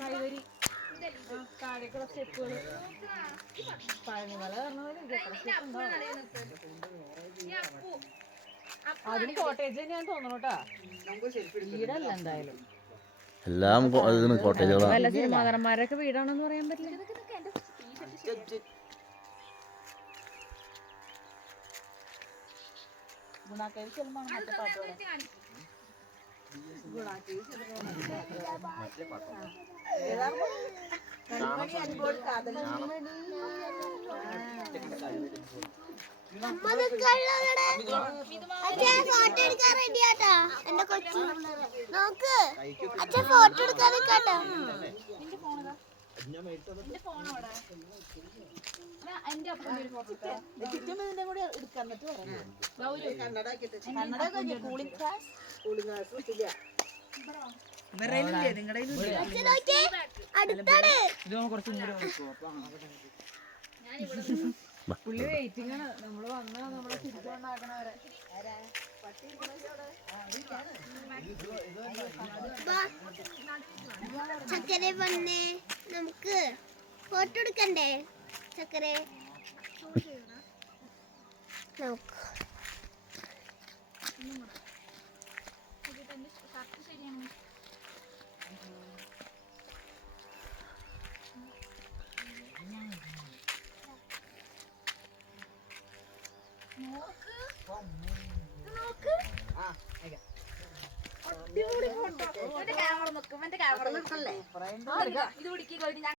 കൈവരി താഴേക്കുള്ള സ്റ്റെപ്പുകൾ പഴനിമല അതിന് കോട്ടേജ് തന്നെയാന്ന് തോന്നണോട്ടാ, വീടല്ല എന്തായാലും. എല്ലാം കോട്ടേജുകളാണ്. വല്ല സിനിമാകരന്മാരൊക്കെ വീടാണെന്ന് പറയാൻ പറ്റില്ല. ഫോട്ടോ എടുക്കാൻ റെഡിയാട്ടാ എന്റെ കൊച്ചു. നോക്ക് അച്ഛൻ ഫോട്ടോ എടുക്കാൻ നിൽക്കാട്ടോ. അടുത്താണ് പുള്ളി വെയിറ്റിംഗ് ആണ്. നമ്മള് വന്ന നമ്മളെ തിരിച്ചുകൊണ്ടാക്കണവരെ. ചക്കര വന്നേ, നമുക്ക് ഫോട്ടോ എടുക്കണ്ടേ ചക്കര? നോക്ക് ക്യാമറ നോക്കും, ക്യാമറ നോക്കല്ലേ ഇത് പിടിക്കുക.